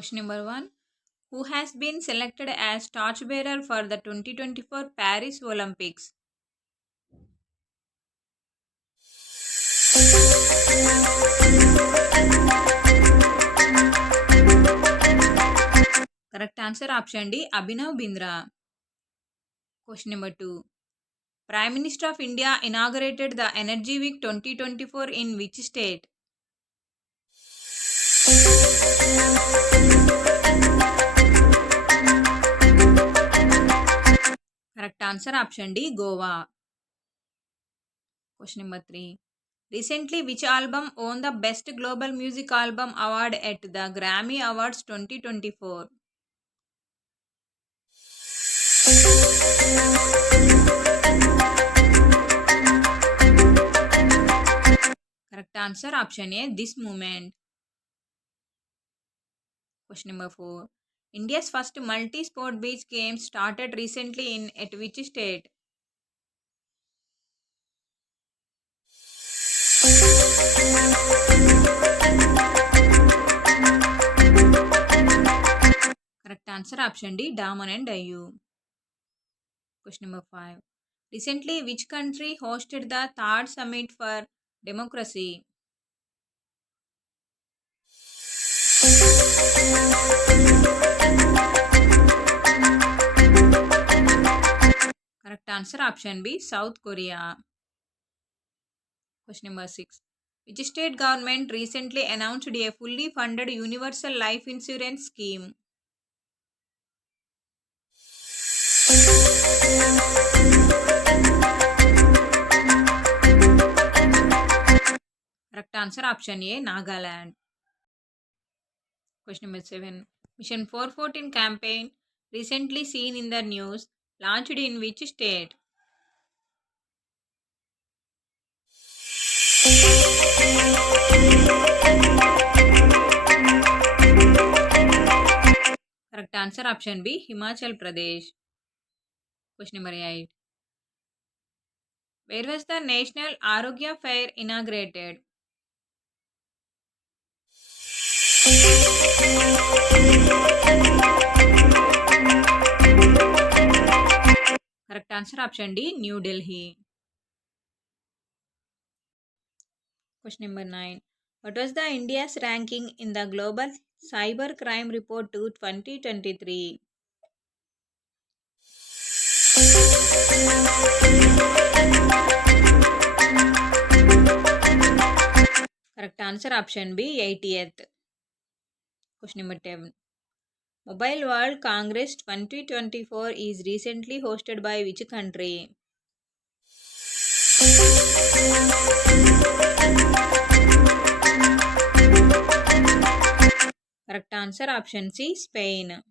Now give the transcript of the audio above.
Question number 1. Who has been selected as torchbearer for the 2024 Paris Olympics? Correct answer option D. Abhinav Bindra. Question number 2. Prime Minister of India inaugurated the Energy Week 2024 in which state? Correct answer option D. Goa. Question number 3. Recently, which album won the Best Global Music Album Award at the Grammy Awards 2024? Correct answer option A. This Moment. Question number 4. India's first multi-sport beach games started recently in at which state? Correct answer option D. Daman and Diu. Question number 5. Recently, which country hosted the third summit for democracy? Correct answer option B. South Korea. Question number 6. Which state government recently announced a fully funded universal life insurance scheme? Correct answer option A. Nagaland. Question number 7. Mission 414 campaign recently seen in the news launched in which state? Correct answer option B. Himachal Pradesh. Question number 8. Where was the National Arogya Fair inaugurated? Correct answer option D. New Delhi. Question number 9. What was the India's ranking in the Global Cyber Crime Report to 2023? Correct answer option B. 80th. Question number 10. Mobile World Congress 2024 is recently hosted by which country? Correct answer option C. Spain.